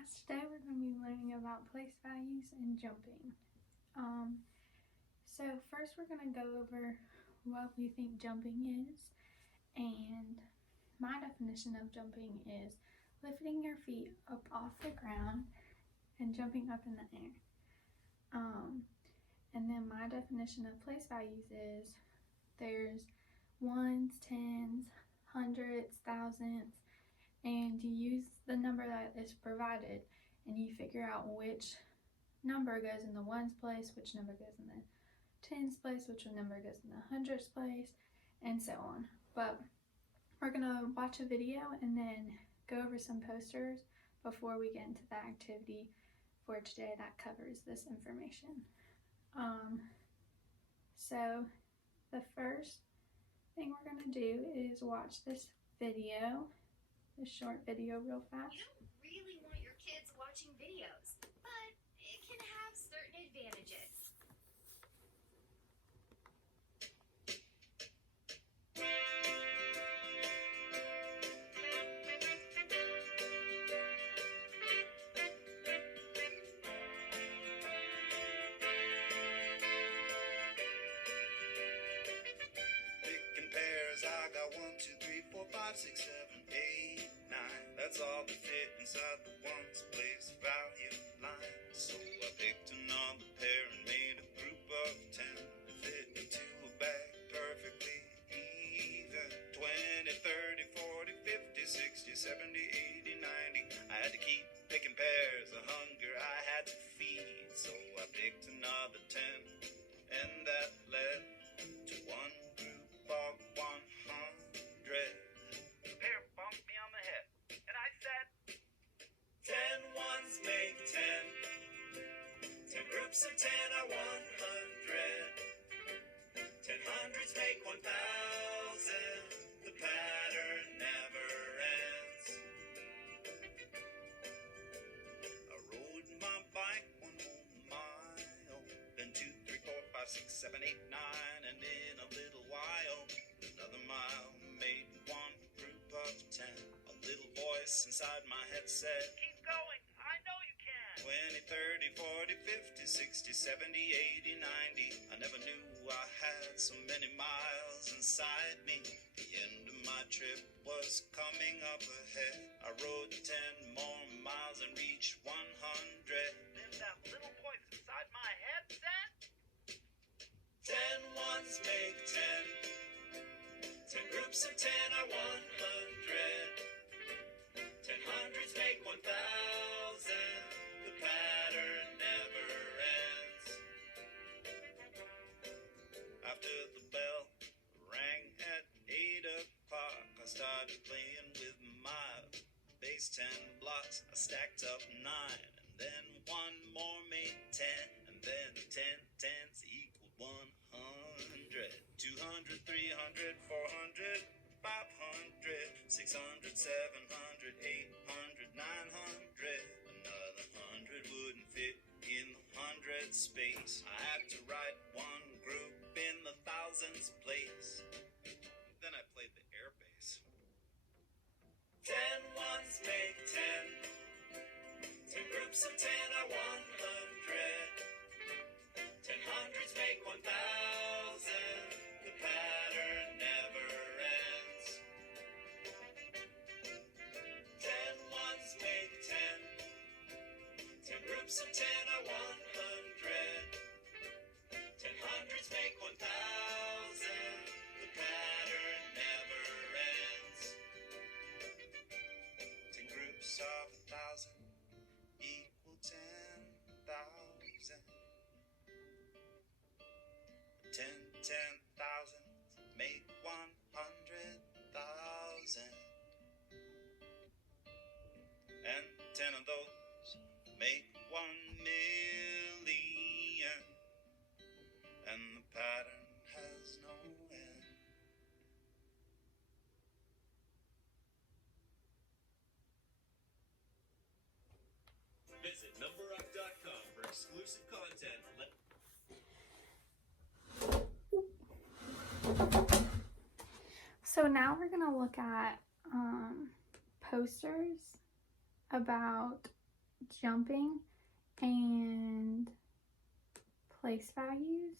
class. Today we're going to be learning about place values and jumping. So first we're going to go over what we think jumping is, and my definition of jumping is lifting your feet up off the ground and jumping up in the air. And then my definition of place values is there's ones, tens, hundreds, thousands, and you use the number that is provided and you figure out which number goes in the ones place, which number goes in the tens place, which number goes in the hundreds place, and so on. But we're gonna watch a video and then go over some posters before we get into the activity for today that covers this information. So the first thing we're gonna do is watch this video, this short video real fast. You don't really want your kids watching videos, but it can have certain advantages. Picking pairs, I got 1, 2, 3, 4, 5, 6, 7, 8, 9. That's all that fit inside the ones place value line. So I picked another pair and made a group of 10 that fit into a bag perfectly even. 20, 30, 40, 50, 60, 70, 80, 90. I had to keep picking pairs of hunger I had to feed. So I picked another 10, and that led to one group of 100. The pair bumped me on the head, and I said, 10 ones make 10. 10 groups of 10 are 100. 10 hundreds make 1,000. The pattern never ends. I rode my bike 1 whole mile, then 2, 3, 4, 5, 6, 7, 8, 9, and in a little while, another mile made one group of 10. A little voice inside my head said, keep going, I know you can. 20, 30, 40, 50, 60, 70, 80, 90. I never knew I had so many miles inside me. The end of my trip was coming up ahead. I rode 10 more miles and reached 100. Then that little voice inside my head said, 10 ones make 10. 10 groups of 10 are 100. 10 hundreds make 1,000. The pattern never ends. After the bell rang at 8 o'clock, I started playing with my base 10 blocks. I stacked up 9, and then one more made 10, and then 10 tens equaled 100. 200, 300, 400, 500, 600, 700, 800, 900. Another 100 wouldn't fit in the hundred space. I had to write one group in the thousands place. Then I played the air bass. 10 ones make 10. 10 groups of 10 are 100. 10 hundreds make 1,000. The pattern never ends. 10 ones make 10. 10 groups of 10 are 100. 10 hundreds make 1,000. The pattern never ends. 10 groups of 1,000 equal 10,000. 10,000 make 100,000. And 10 of those make 1,000,000. And the pattern has no end. Visit numberup.com for exclusive content. So now we're gonna look at posters about jumping and place values.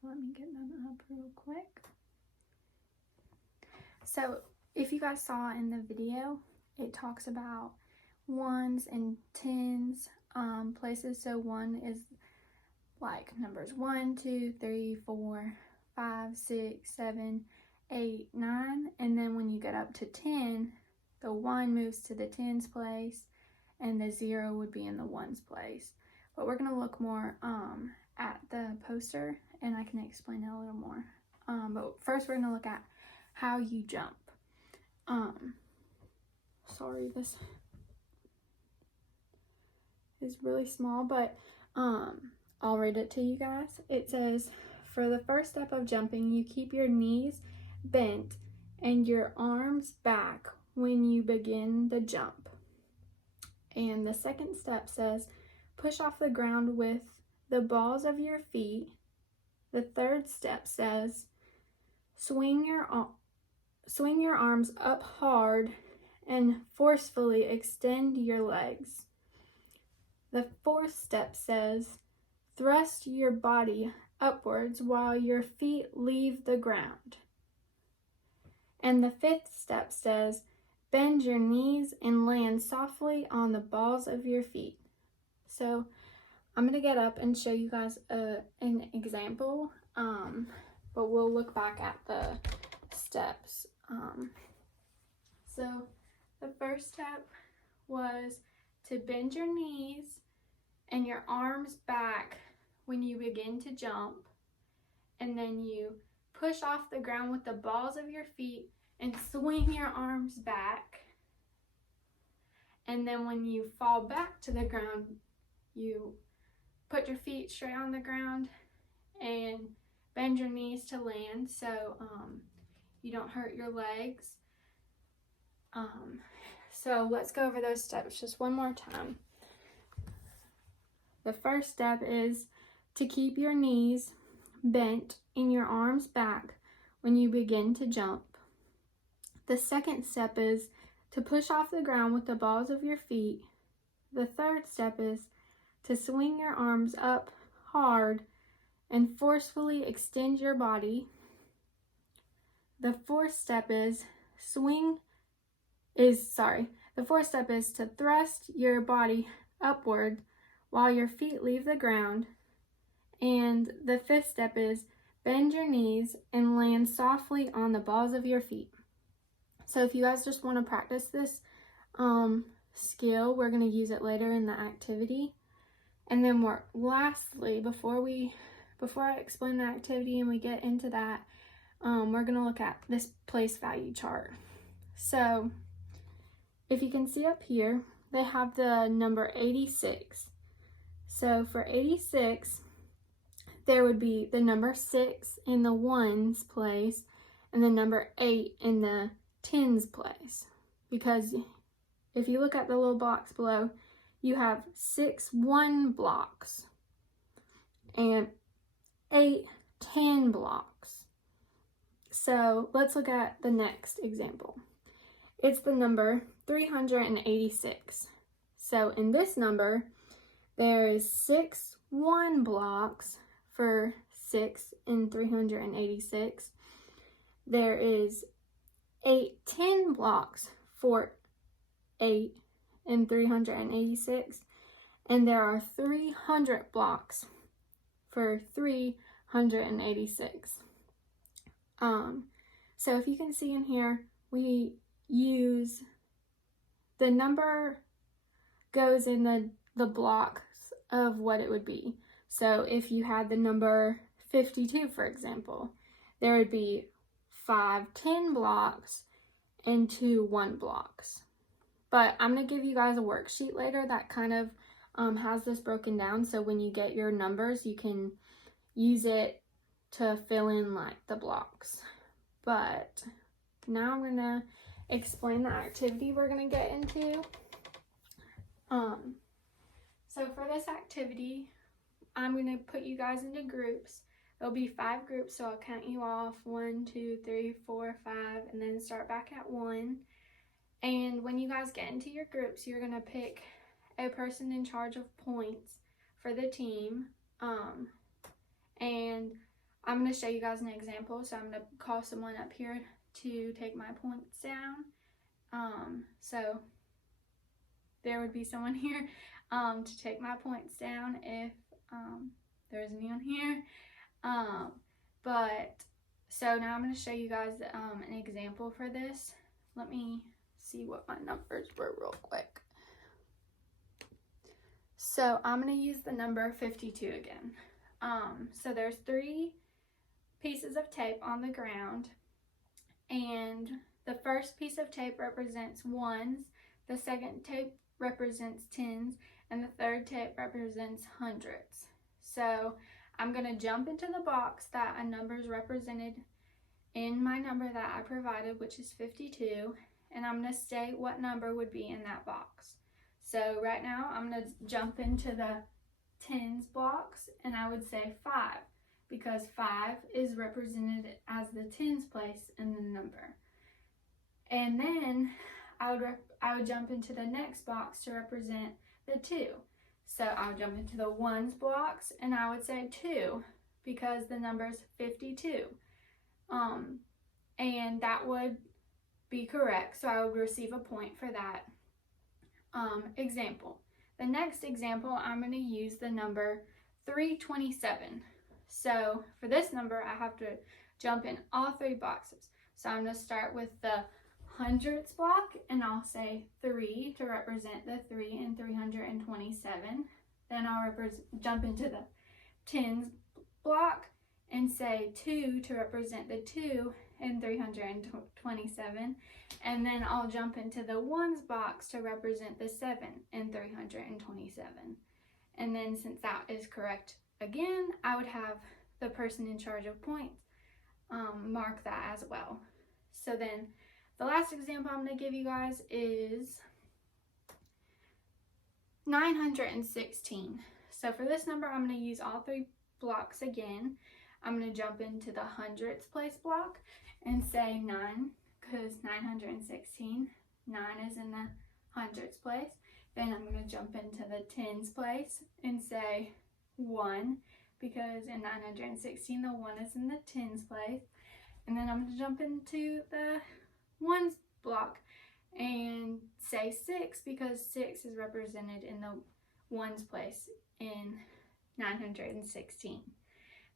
So let me get them up real quick. So if you guys saw in the video, it talks about ones and tens places. So 1 is like numbers 1, 2, 3, 4, 5, 6, 7, 8, 9. And then when you get up to 10, the 1 moves to the tens place and the 0 would be in the ones place. But we're going to look more at the poster and I can explain it a little more. But first we're going to look at how you jump. Sorry, this is really small, but I'll read it to you guys. It says, for the first step of jumping, you keep your knees bent and your arms back when you begin the jump. And the second step says, push off the ground with the balls of your feet. The third step says, swing your arms up hard and forcefully extend your legs. The fourth step says, thrust your body upwards while your feet leave the ground. And the fifth step says, bend your knees and land softly on the balls of your feet. So I'm going to get up and show you guys an example, but we'll look back at the steps. So the first step was to bend your knees and your arms back when you begin to jump, and then you push off the ground with the balls of your feet and swing your arms back, and then when you fall back to the ground, you put your feet straight on the ground and bend your knees to land so you don't hurt your legs. So let's go over those steps just one more time. The first step is to keep your knees bent and your arms back when you begin to jump. The second step is to push off the ground with the balls of your feet. The third step is to swing your arms up hard and forcefully extend your body. The fourth step is to thrust your body upward while your feet leave the ground. And the fifth step is bend your knees and land softly on the balls of your feet. So if you guys just want to practice this skill, we're going to use it later in the activity. And then lastly, before I explain the activity and we get into that, we're going to look at this place value chart. So if you can see up here, they have the number 86. So for 86, there would be the number 6 in the ones place and the number 8 in the tens place. Because if you look at the little box below, you have 6 1 blocks and 8 10 blocks. So let's look at the next example. It's the number 386. So in this number, there is 6 1 blocks for 6 in 386. There is 8 10 blocks for 8 in 386. And there are 300 blocks for 386. So if you can see in here, we use the number goes in the blocks of what it would be. So if you had the number 52, for example, there would be 5 10 blocks and 2 1 blocks. But I'm going to give you guys a worksheet later that kind of has this broken down. So when you get your numbers, you can use it to fill in like the blocks. But now I'm going to explain the activity we're going to get into. So for this activity, I'm going to put you guys into groups. There'll be 5 groups, so I'll count you off 1, 2, 3, 4, 5, and then start back at 1. And when you guys get into your groups, you're going to pick a person in charge of points for the team. And I'm going to show you guys an example. So I'm going to call someone up here to take my points down. So there would be someone here to take my points down if there is anyone here. But so now I'm going to show you guys an example for this. Let me see what my numbers were real quick. So I'm going to use the number 52 again. So there's 3 pieces of tape on the ground, and the first piece of tape represents ones, the second tape represents tens, and the third tape represents hundreds. So I'm going to jump into the box that a number is represented in my number that I provided, which is 52, and I'm going to state what number would be in that box. So right now I'm going to jump into the tens box, and I would say 5, because 5 is represented as the tens place in the number. And then I would jump into the next box to represent the 2. So I would jump into the ones box, and I would say 2 because the number is 52. And that would be correct, so I would receive a point for that example. The next example, I'm going to use the number 327. So for this number, I have to jump in all 3 boxes. So I'm going to start with the hundredths block, and I'll say 3 to represent the 3 in 327. Then I'll jump into the tens block and say 2 to represent the 2 in 327. And then I'll jump into the ones box to represent the 7 in 327. And then since that is correct again, I would have the person in charge of points mark that as well. So then the last example I'm going to give you guys is 916. So for this number, I'm going to use all 3 blocks again. I'm going to jump into the hundredths place block and say 9, because 916, 9 is in the hundredths place. Then I'm going to jump into the tens place and say 1, because in 916, the 1 is in the tens place. And then I'm going to jump into the ones block and say 6, because 6 is represented in the ones place in 916.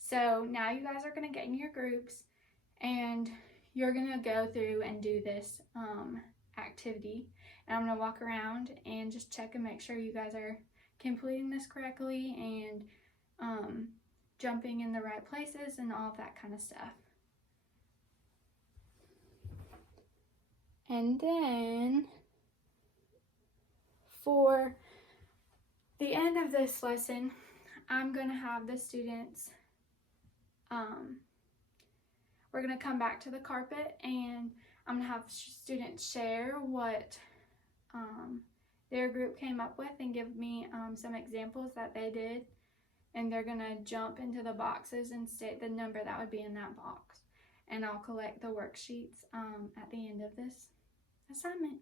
So now you guys are going to get in your groups, and you're going to go through and do this activity. And I'm going to walk around and just check and make sure you guys are completing this correctly and jumping in the right places and all of that kind of stuff. And then for the end of this lesson, I'm going to have the students, we're going to come back to the carpet, and I'm going to have students share what their group came up with and give me some examples that they did. And they're going to jump into the boxes and state the number that would be in that box. And I'll collect the worksheets at the end of this assignment.